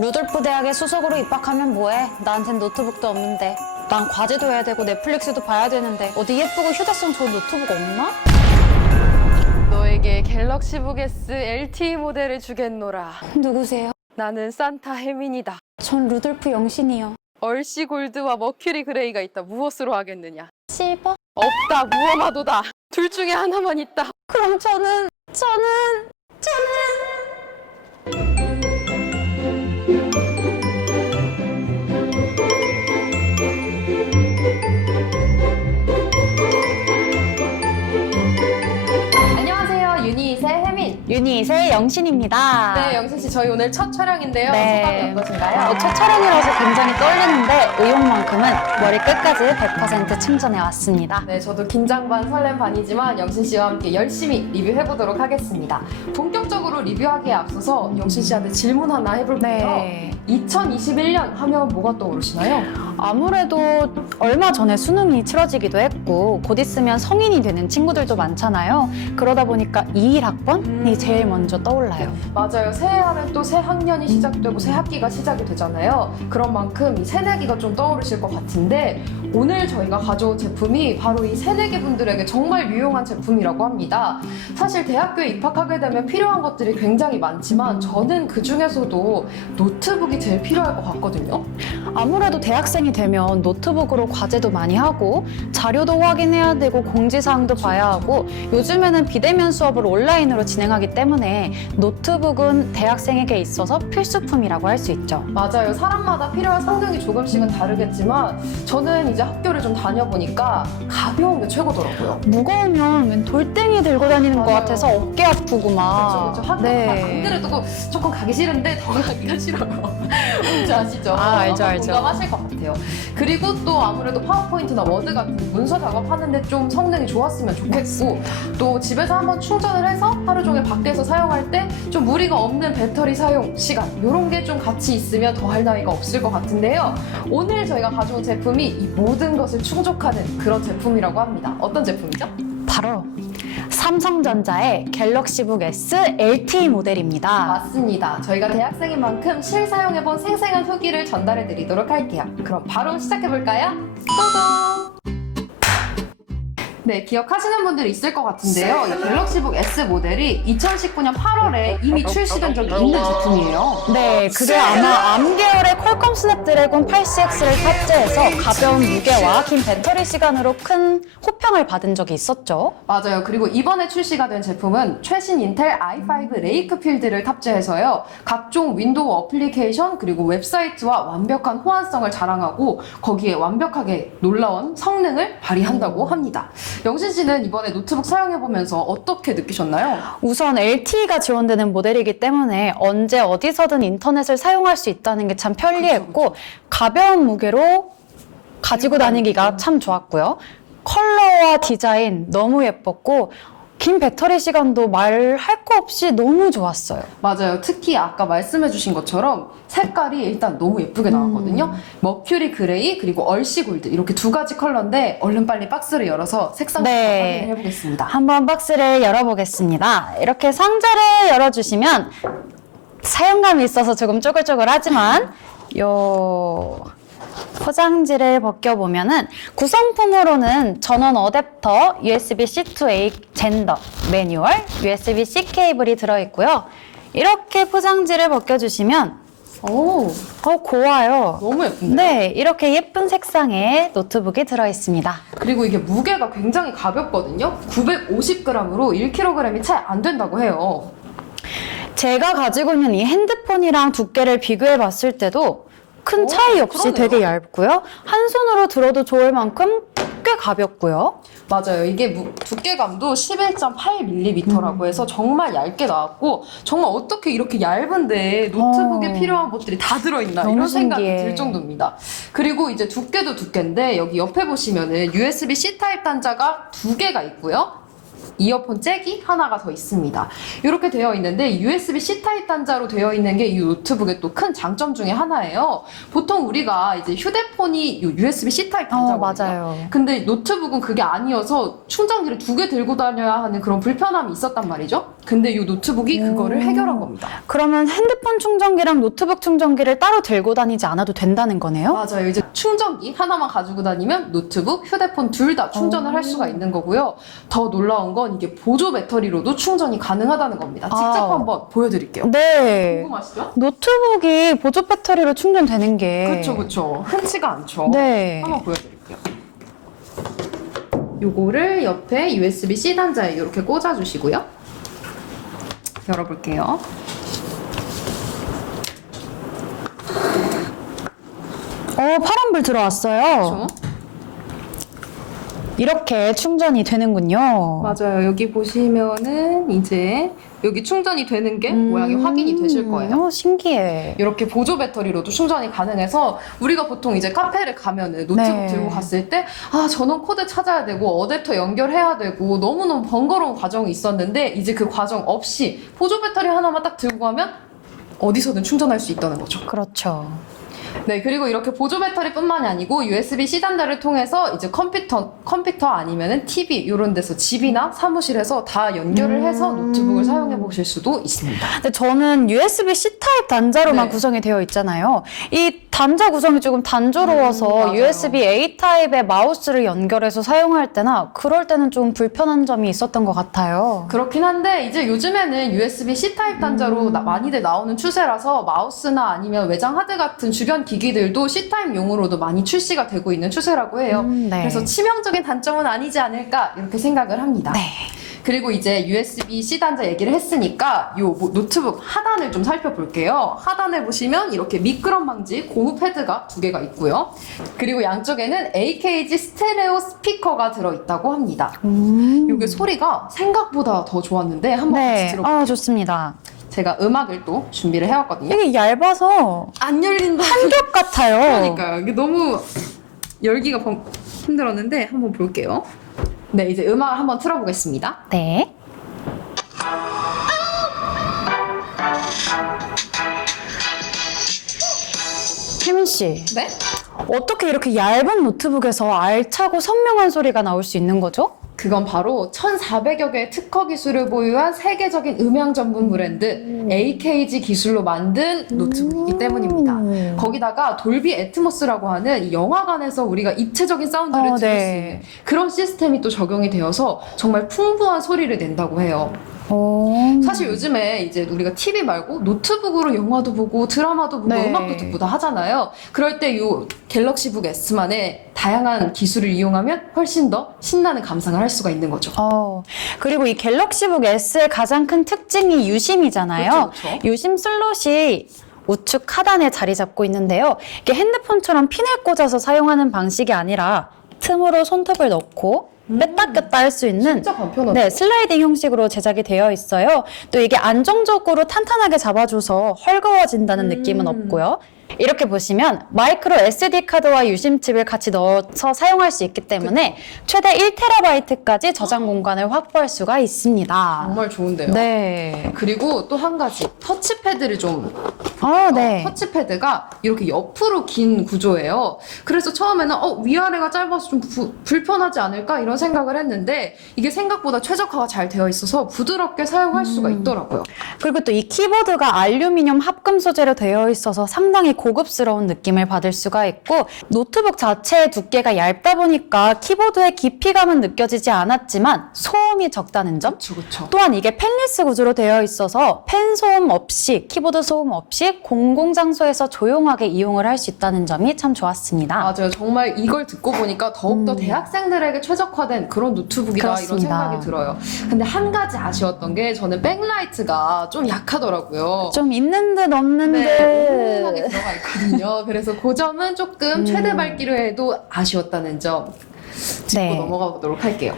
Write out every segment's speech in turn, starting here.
루돌프 대학에 수석으로 입학하면 뭐해? 나한텐 노트북도 없는데. 난 과제도 해야 되고 넷플릭스도 봐야 되는데 어디 예쁘고 휴대성 좋은 노트북 없나? 너에게 갤럭시북 S LTE 모델을 주겠노라. 누구세요? 나는 산타 혜민이다. 전 루돌프 영신이요. 얼씨 골드와 머큐리 그레이가 있다. 무엇으로 하겠느냐? 실버? 없다. 무엄하도다. 둘 중에 하나만 있다. 그럼 저는 안녕하세요. 유니잇의 혜민. 유니잇의 영신입니다. 네, 영신 씨 저희 오늘 첫 촬영인데요. 네. 소감이 어떠신가요? 첫 촬영이라서 굉장히 떨리는데 의욕만큼은 머리 끝까지 100% 충전해 왔습니다. 네, 저도 긴장 반 설렘 반이지만 영신 씨와 함께 열심히 리뷰해보도록 하겠습니다. 본격적으로 리뷰하기에 앞서서 영신 씨한테 질문 하나 해볼게요. 네. 2021년 하면 뭐가 떠오르시나요? 아무래도 얼마 전에 수능이 치러지기도 했고 곧 있으면 성인이 되는 친구들도 많잖아요. 그러다 보니까 21학번이 제일 먼저 떠올라요. 맞아요. 새해하면 또 새 학년이 시작되고 새 학기가 시작이 되잖아요. 그런 만큼 이 새내기가 좀 떠오르실 것 같은데 오늘 저희가 가져온 제품이 바로 이 새내기 분들에게 정말 유용한 제품이라고 합니다. 사실 대학교에 입학하게 되면 필요한 것들이 굉장히 많지만 저는 그 중에서도 노트북이 제일 필요할 것 같거든요. 아무래도 대학생이 되면 노트북으로 과제도 많이 하고 자료도 확인해야 되고 공지사항도 봐야 하고 요즘에는 비대면 수업을 온라인으로 진행하기 때문에 노트북은 대학생에게 있어서 필수품이라고 할 수 있죠. 맞아요. 사람마다 필요한 성능이 조금씩은 다르겠지만 저는 이제 학교를 좀 다녀보니까 가벼운 게 최고더라고요. 무거우면 웬 돌덩이 들고 다니는 것 맞아요. 같아서 어깨 아프고 막. 그렇죠. 학교 안 그래도 조금 가기 싫은데 더 가기가 싫어요. 뭔지 아시죠? 알죠, 아마 알죠. 공감하실 것 같아요. 그리고 또 아무래도 파워포인트나 워드 같은 문서 작업하는데 좀 성능이 좋았으면 좋겠고 또 집에서 한번 충전을 해서 하루 종일 밖에서 사용할 때 좀 무리가 없는 배터리 사용 시간 이런 게 좀 같이 있으면 더할 나위가 없을 것 같은데요. 오늘 저희가 가져온 제품이 이 모든 것을 충족하는 그런 제품이라고 합니다. 어떤 제품이죠? 바로 삼성전자의 갤럭시북 S LTE 모델입니다. 맞습니다. 저희가 대학생인 만큼 실사용해본 생생한 후기를 전달해드리도록 할게요. 그럼 바로 시작해볼까요? 고고! 네, 기억하시는 분들이 있을 것 같은데요. 이 갤럭시북 S 모델이 2019년 8월에 이미 출시된 적이 있는 제품이에요. 네, 그게 아마 암 계열의 퀄컴 스냅드래곤 8CX를 탑재해서 가벼운 무게와 긴 배터리 시간으로 큰 호평을 받은 적이 있었죠. 맞아요. 그리고 이번에 출시가 된 제품은 최신 인텔 i5 레이크 필드를 탑재해서요. 각종 윈도우 어플리케이션 그리고 웹사이트와 완벽한 호환성을 자랑하고 거기에 완벽하게 놀라운 성능을 발휘한다고 합니다. 영신 씨는 이번에 노트북 사용해보면서 어떻게 느끼셨나요? 우선 LTE가 지원되는 모델이기 때문에 언제 어디서든 인터넷을 사용할 수 있다는 게 참 편리했고 가벼운 무게로 가지고 다니기가 참 좋았고요. 컬러와 디자인 너무 예뻤고 긴 배터리 시간도 말할 거 없이 너무 좋았어요. 맞아요. 특히 아까 말씀해주신 것처럼 색깔이 일단 너무 예쁘게 나왔거든요. 머큐리 그레이 그리고 얼씨 골드 이렇게 두 가지 컬러인데 얼른 빨리 박스를 열어서 색상 네. 확인해 보겠습니다. 한번 박스를 열어보겠습니다. 이렇게 상자를 열어주시면 사용감이 있어서 조금 쪼글쪼글하지만 요 포장지를 벗겨보면은 구성품으로는 전원 어댑터, USB-C to A 젠더, 매뉴얼, USB-C 케이블이 들어있고요. 이렇게 포장지를 벗겨주시면 오, 고와요. 너무 예쁜데? 네, 이렇게 예쁜 색상의 노트북이 들어있습니다. 그리고 이게 무게가 굉장히 가볍거든요. 950g으로 1kg이 채 안 된다고 해요. 제가 가지고 있는 이 핸드폰이랑 두께를 비교해 봤을 때도 큰 차이 없이 그러네요. 되게 얇고요. 한 손으로 들어도 좋을 만큼 꽤 가볍고요. 맞아요. 이게 두께감도 11.8mm라고 해서 정말 얇게 나왔고 정말 어떻게 이렇게 얇은데 노트북에 필요한 것들이 다 들어있나 너무 이런 생각이 신기해. 들 정도입니다. 그리고 이제 두께도 두께인데 여기 옆에 보시면은 USB-C 타입 단자가 두 개가 있고요. 이어폰 잭이 하나가 더 있습니다. 이렇게 되어 있는데 USB-C 타입 단자로 되어 있는 게 이 노트북의 또 큰 장점 중에 하나예요. 보통 우리가 이제 휴대폰이 USB-C 타입 단자거든요. 맞아요. 근데 노트북은 그게 아니어서 충전기를 2개 들고 다녀야 하는 그런 불편함이 있었단 말이죠. 근데 이 노트북이 그거를 해결한 겁니다. 그러면 핸드폰 충전기랑 노트북 충전기를 따로 들고 다니지 않아도 된다는 거네요? 맞아요. 이제 충전기 하나만 가지고 다니면 노트북, 휴대폰 둘 다 충전을 할 수가 있는 거고요. 더 놀라운 건 이게 보조 배터리로도 충전이 가능하다는 겁니다. 직접 한번 보여드릴게요. 네. 궁금하시죠? 노트북이 보조 배터리로 충전되는 게. 그쵸. 흔치가 않죠. 네. 한번 보여드릴게요. 요거를 옆에 USB-C 단자에 이렇게 꽂아주시고요. 열어볼게요. 파란불 들어왔어요. 그쵸? 이렇게 충전이 되는군요. 맞아요. 여기 보시면은 이제 여기 충전이 되는 게 모양이 확인이 되실 거예요. 신기해. 이렇게 보조 배터리로도 충전이 가능해서 우리가 보통 이제 카페를 가면은 노트북 네. 들고 갔을 때 전원 코드 찾아야 되고 어댑터 연결해야 되고 너무너무 번거로운 과정이 있었는데 이제 그 과정 없이 보조 배터리 하나만 딱 들고 가면 어디서든 충전할 수 있다는 거죠. 그렇죠. 네, 그리고 이렇게 보조 배터리뿐만이 아니고 USB-C 단자를 통해서 이제 컴퓨터 아니면은 TV 이런 데서 집이나 사무실에서 다 연결을 해서 노트북을 사용해 보실 수도 있습니다. 근데 저는 USB-C 타입 단자로만 네. 구성이 되어 있잖아요. 이 단자 구성이 조금 단조로워서 맞아요. USB-A 타입의 마우스를 연결해서 사용할 때나 그럴 때는 좀 불편한 점이 있었던 것 같아요. 그렇긴 한데 이제 요즘에는 USB-C 타입 단자로 많이들 나오는 추세라서 마우스나 아니면 외장 하드 같은 주변 기기들도 C타입용으로도 많이 출시가 되고 있는 추세라고 해요. 네. 그래서 치명적인 단점은 아니지 않을까 이렇게 생각을 합니다. 네. 그리고 이제 USB-C 단자 얘기를 했으니까 이 노트북 하단을 좀 살펴볼게요. 하단을 보시면 이렇게 미끄럼 방지 고무 패드가 2개가 있고요. 그리고 양쪽에는 AKG 스테레오 스피커가 들어있다고 합니다. 이게 소리가 생각보다 더 좋았는데 한번 같이 네. 들어볼게요. 좋습니다. 제가 음악을 또 준비를 해왔거든요. 이게 얇아서 안 열린다. 한겹 같아요. 그러니까요. 이게 너무 열기가 힘들었는데 한번 볼게요. 네, 이제 음악을 한번 틀어보겠습니다. 네. 혜민 씨, 네? 어떻게 이렇게 얇은 노트북에서 알차고 선명한 소리가 나올 수 있는 거죠? 그건 바로 1,400여 개의 특허 기술을 보유한 세계적인 음향 전문 브랜드 AKG 기술로 만든 노트북이기 때문입니다. 거기다가 돌비 애트모스라고 하는 이 영화관에서 우리가 입체적인 사운드를 들을 수 있는 그런 시스템이 또 적용이 되어서 정말 풍부한 소리를 낸다고 해요. 사실 요즘에 이제 우리가 TV 말고 노트북으로 영화도 보고 드라마도 보고 네. 음악도 듣고 다 하잖아요. 그럴 때 이 갤럭시북 S만의 다양한 기술을 이용하면 훨씬 더 신나는 감상을 할 수가 있는 거죠. 그리고 이 갤럭시북 S의 가장 큰 특징이 유심이잖아요. 그렇죠. 유심 슬롯이 우측 하단에 자리 잡고 있는데요. 이게 핸드폰처럼 핀을 꽂아서 사용하는 방식이 아니라 틈으로 손톱을 넣고 뺐다 꼈다 할 수 있는 진짜 간편하죠. 네, 슬라이딩 형식으로 제작이 되어 있어요. 또 이게 안정적으로 탄탄하게 잡아줘서 헐거워진다는 느낌은 없고요. 이렇게 보시면 마이크로 SD 카드와 유심칩을 같이 넣어서 사용할 수 있기 때문에 최대 1TB까지 저장 공간을 확보할 수가 있습니다. 정말 좋은데요. 네. 그리고 또 한 가지 터치패드를 좀 네. 터치패드가 이렇게 옆으로 긴 구조예요. 그래서 처음에는 위아래가 짧아서 좀 불편하지 않을까 이런 생각을 했는데 이게 생각보다 최적화가 잘 되어 있어서 부드럽게 사용할 수가 있더라고요. 그리고 또 이 키보드가 알루미늄 합금 소재로 되어 있어서 상당히 고급스러운 느낌을 받을 수가 있고 노트북 자체의 두께가 얇다 보니까 키보드의 깊이감은 느껴지지 않았지만 소음이 적다는 점 그렇죠. 또한 이게 펜리스 구조로 되어 있어서 펜 소음 없이 키보드 소음 없이 공공장소에서 조용하게 이용을 할 수 있다는 점이 참 좋았습니다. 맞아요. 정말 이걸 듣고 보니까 더욱더 대학생들에게 최적화된 그런 노트북이다 그렇습니다. 이런 생각이 들어요. 근데 한 가지 아쉬웠던 게 저는 백라이트가 좀 약하더라고요. 좀 있는 듯 없는 네, 하게 듯. 들어가 있거든요. 그래서 그 점은 조금 최대 밝기로 해도 아쉬웠다는 점 짚고 네. 넘어가 보도록 할게요.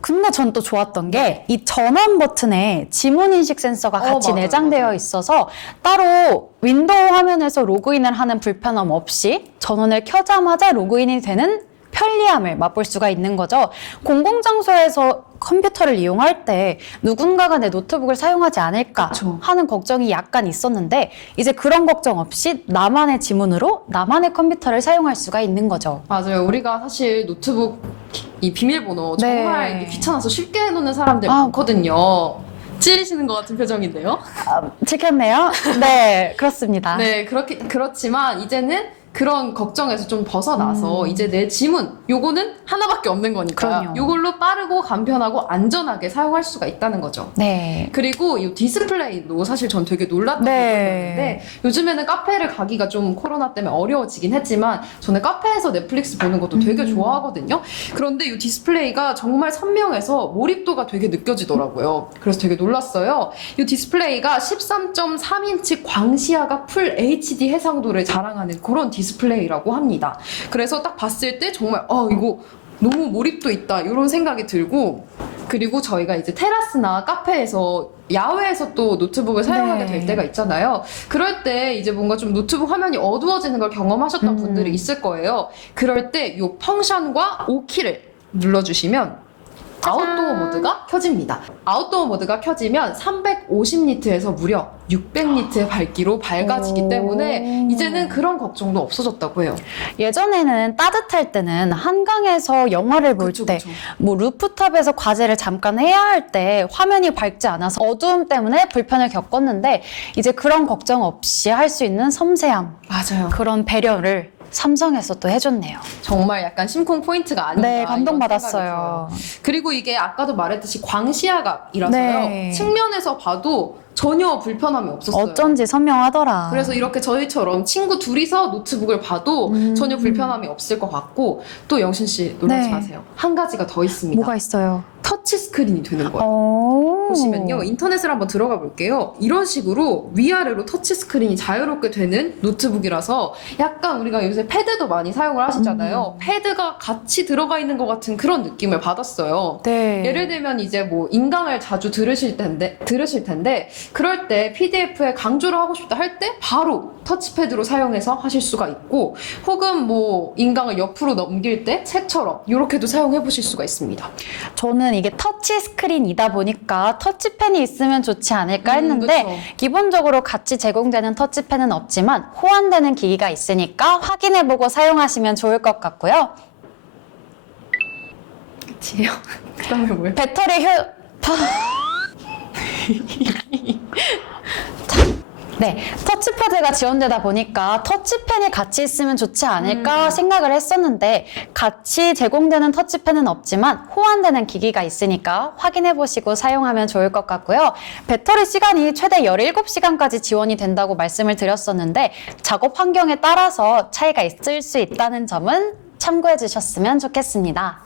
근데 전 또 좋았던 게 이 전원 버튼에 지문 인식 센서가 같이 맞아요, 내장되어 맞아요. 있어서 따로 윈도우 화면에서 로그인을 하는 불편함 없이 전원을 켜자마자 로그인이 되는 편리함을 맛볼 수가 있는 거죠. 공공장소에서 컴퓨터를 이용할 때 누군가가 내 노트북을 사용하지 않을까 그쵸. 하는 걱정이 약간 있었는데 이제 그런 걱정 없이 나만의 지문으로 나만의 컴퓨터를 사용할 수가 있는 거죠. 맞아요. 우리가 사실 노트북 이 비밀번호 네. 정말 이게 귀찮아서 쉽게 해놓는 사람들 아. 많거든요. 찔리시는 것 같은 표정인데요. 지켰네요. 네, 그렇습니다. 네, 그렇지만 이제는 그런 걱정에서 좀 벗어나서 이제 내 지문 요거는 하나밖에 없는 거니까 그럼요. 요걸로 빠르고 간편하고 안전하게 사용할 수가 있다는 거죠. 네. 그리고 이 디스플레이도 사실 전 되게 놀랐던 네. 부분이었는데 요즘에는 카페를 가기가 좀 코로나 때문에 어려워지긴 했지만 저는 카페에서 넷플릭스 보는 것도 되게 좋아하거든요. 그런데 이 디스플레이가 정말 선명해서 몰입도가 되게 느껴지더라고요. 그래서 되게 놀랐어요. 이 디스플레이가 13.3인치 광시야각 풀 HD 해상도를 자랑하는 그런 디스플레이라고 합니다. 그래서 딱 봤을 때 정말 이거 너무 몰입도 있다 이런 생각이 들고 그리고 저희가 이제 테라스나 카페에서 야외에서 또 노트북을 사용하게 될 때가 있잖아요. 그럴 때 이제 뭔가 좀 노트북 화면이 어두워지는 걸 경험하셨던 분들이 있을 거예요. 그럴 때 이 펑션과 O키를 눌러주시면 아웃도어 모드가 켜집니다. 아웃도어 모드가 켜지면 350니트에서 무려 600니트의 밝기로 밝아지기 때문에 이제는 그런 걱정도 없어졌다고 해요. 예전에는 따뜻할 때는 한강에서 영화를 볼 그쵸, 때, 그쵸. 뭐 루프탑에서 과제를 잠깐 해야 할 때 화면이 밝지 않아서 어두움 때문에 불편을 겪었는데 이제 그런 걱정 없이 할 수 있는 섬세함, 맞아요. 그런 배려를 삼성에서 또 해줬네요. 정말 약간 심쿵 포인트가 아닌가. 네, 이런 생각이 감동받았어요. 들어요. 그리고 이게 아까도 말했듯이 광시야각이라서요. 네. 측면에서 봐도 전혀 불편함이 없었어요. 어쩐지 선명하더라. 그래서 이렇게 저희처럼 친구 둘이서 노트북을 봐도 전혀 불편함이 없을 것 같고 또 영신 씨 놀라지 네. 마세요. 한 가지가 더 있습니다. 뭐가 있어요? 터치 스크린이 되는 거예요. 오. 보시면요. 인터넷을 한번 들어가 볼게요. 이런 식으로 위아래로 터치 스크린이 자유롭게 되는 노트북이라서 약간 우리가 요새 패드도 많이 사용을 하시잖아요. 패드가 같이 들어가 있는 것 같은 그런 느낌을 받았어요. 네. 예를 들면 이제 뭐 인강을 자주 들으실 텐데 그럴 때 PDF에 강조를 하고 싶다 할 때 바로 터치패드로 사용해서 하실 수가 있고 혹은 뭐 인강을 옆으로 넘길 때 책처럼 이렇게도 사용해 보실 수가 있습니다. 저는 이게 터치 스크린이다 보니까 터치펜이 있으면 좋지 않을까 했는데 그쵸. 기본적으로 같이 제공되는 터치펜은 없지만 호환되는 기기가 있으니까 확인해보고 사용하시면 좋을 것 같고요. 그치요? 그 다음에 뭐예요? 배터리 네, 터치패드가 지원되다 보니까 터치펜이 같이 있으면 좋지 않을까 생각을 했었는데 같이 제공되는 터치펜은 없지만 호환되는 기기가 있으니까 확인해보시고 사용하면 좋을 것 같고요. 배터리 시간이 최대 17시간까지 지원이 된다고 말씀을 드렸었는데 작업 환경에 따라서 차이가 있을 수 있다는 점은 참고해 주셨으면 좋겠습니다.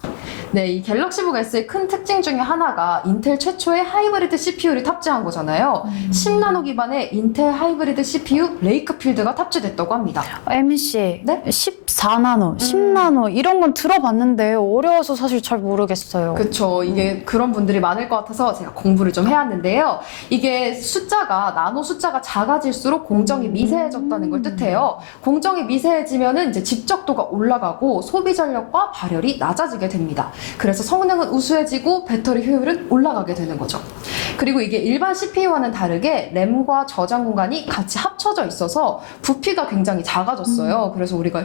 네, 이 갤럭시북 S의 큰 특징 중에 하나가 인텔 최초의 하이브리드 CPU를 탑재한 거잖아요. 10나노 기반의 인텔 하이브리드 CPU 레이크필드가 탑재됐다고 합니다. MC, 네? 14나노, 10나노 이런 건 들어봤는데 어려워서 사실 잘 모르겠어요. 그쵸. 이게 그런 분들이 많을 것 같아서 제가 공부를 좀 해왔는데요. 이게 나노 숫자가 작아질수록 공정이 미세해졌다는 걸 뜻해요. 공정이 미세해지면은 이제 집적도가 올라가고 소비 전력과 발열이 낮아지게 됩니다. 그래서 성능은 우수해지고 배터리 효율은 올라가게 되는 거죠. 그리고 이게 일반 CPU와는 다르게 램과 저장 공간이 같이 합쳐져 있어서 부피가 굉장히 작아졌어요. 그래서 우리가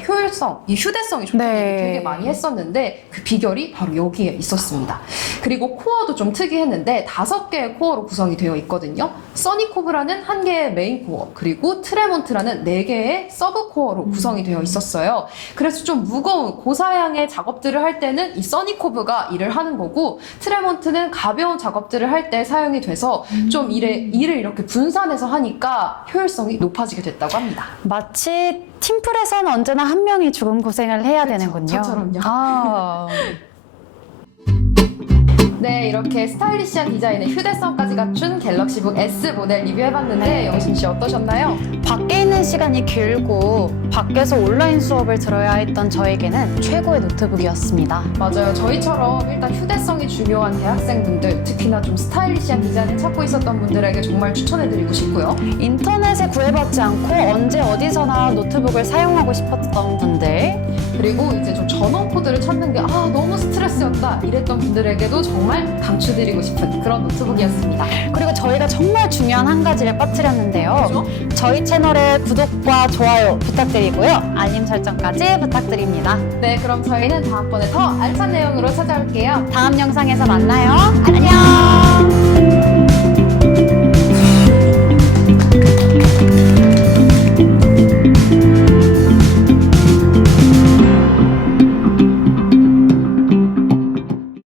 이 휴대성이 좋다는 네. 얘기 되게 많이 했었는데 그 비결이 바로 여기에 있었습니다. 그리고 코어도 좀 특이했는데 5개의 코어로 구성이 되어 있거든요. 써니코브라는 1개의 메인 코어, 그리고 트레몬트라는 4개의 서브 코어로 구성이 되어 있었어요. 그래서 좀 무거운 고사양의 작업들을 할 때는 이 써니코브가 일을 하는 거고 트레몬트는 가벼운 작업들을 할 때 사용이 돼서 좀 일을 이렇게 분산해서 하니까 효율성이 높아지게 됐다고 합니다. 마치 팀플에선 언제나 한 명이 죽은 고생을 해야 그렇죠. 되는군요. 저처럼요. 아. 네, 이렇게 스타일리시한 디자인의 휴대성까지 갖춘 갤럭시북 S 모델 리뷰해봤는데 영신 씨 어떠셨나요? 밖에 있는 시간이 길고 밖에서 온라인 수업을 들어야 했던 저에게는 최고의 노트북이었습니다. 맞아요. 저희처럼 일단 휴대성이 중요한 대학생분들, 특히나 좀 스타일리시한 디자인을 찾고 있었던 분들에게 정말 추천해드리고 싶고요. 인터넷에 구애받지 않고 언제 어디서나 노트북을 사용하고 싶었던 분들, 그리고 이제 좀 전원 코드를 찾는 게 너무 스트레스였다 이랬던 분들에게도 정말 강추드리고 싶은 그런 노트북이었습니다. 그리고 저희가 정말 중요한 한 가지를 빠뜨렸는데요. 그죠? 저희 채널의 구독과 좋아요 부탁드리고요. 알림 설정까지 부탁드립니다. 네, 그럼 저희는 다음번에 더 알찬 내용으로 찾아올게요. 다음 영상에서 만나요. 안녕!